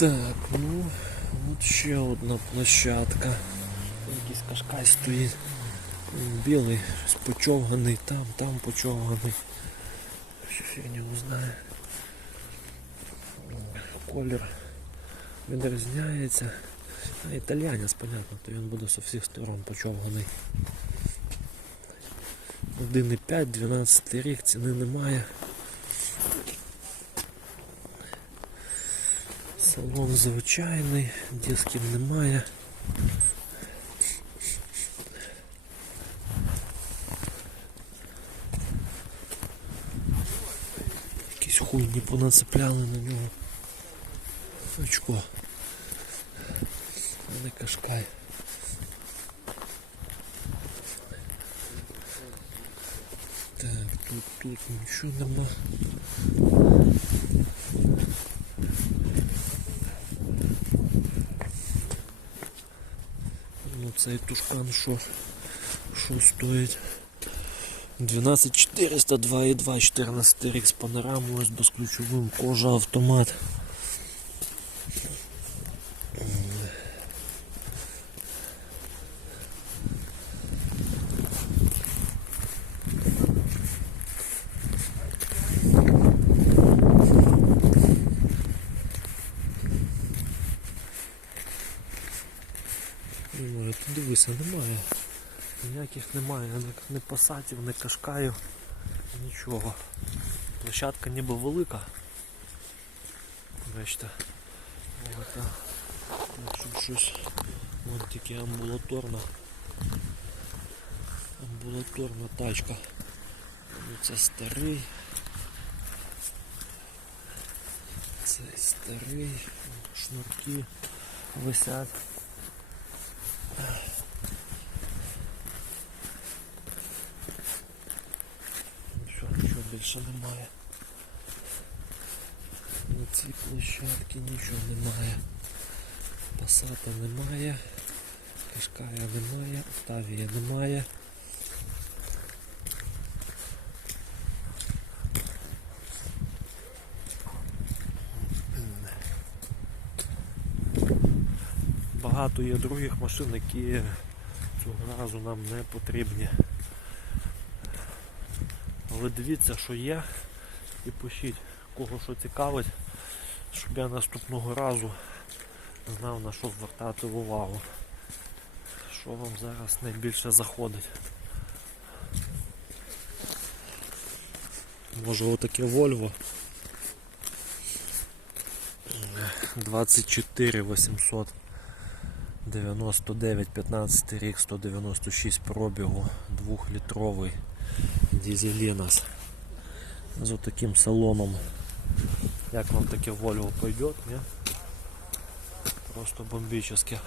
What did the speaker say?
Так, ну, от ще одна площадка. Якийсь кашкай стоїть. Білий, почовганий, там, там почовганий. Ще фігню не знаю. Колір відрізняється. А італіянець, понятно, то він буде з всіх сторон почовганий. 1,5, 12 рік, ціни немає. Салон звичайний, дисків немає. Якісь хуйні понацепляли на нього. Очко. Не кашкай. Так, тут, тут нічого нема. Ну цей тушкан що, що стоїть? 12400 2.2 14 рік з панорамою з безключовим кожа автомат. Думаю, ти дивися, немає. Ніяких немає, ні, пасатів, ні кашкаїв, нічого. Площадка ніби велика. Бачите. От, щось вон таке амбулаторна. Амбулаторна тачка. Це старий. Це старий. Шнурки висять. Нічого, нічого більше немає. На цій площадці нічого немає. Пасата немає. Кашкая немає, Октавія немає. Багато є других машин, які цього разу нам не потрібні. Але дивіться, що є, і пишіть, кого що цікавить, щоб я наступного разу знав на що звертати увагу. Що вам зараз найбільше заходить. Може отаке Volvo 24 800 99 15 рік 196 пробігу 2-літровий дизелінас з таким салоном. Як вам таке Volvo пойдет, не? Просто бомбически.